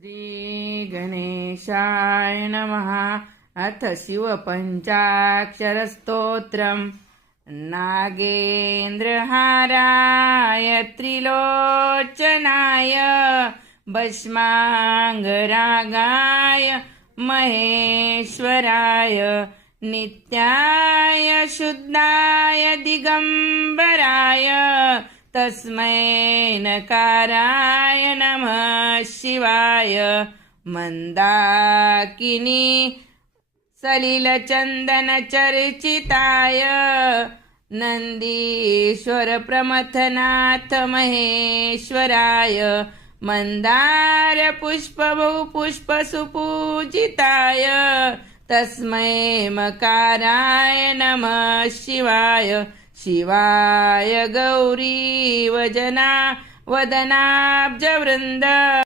श्री गणेशाय नमः। अथ शिवपञ्चाक्षरस्तोत्रम्। नागेन्द्रहाराय त्रिलोचनाय भस्माङ्गरागाय महेश्वराय नित्याय शुद्धाय दिगम्बराय तस्मै नकाराय नमः शिवाय। मंदाकिनी सलिलचन्दनचर्चिताय नन्दीश्वर प्रमथनाथ महेश्वराय मंदार पुष्प सुपूजिताय तस्मै मकाराय नमः शिवाय। शिवाय गौरी वजना वदनाब्जवृन्द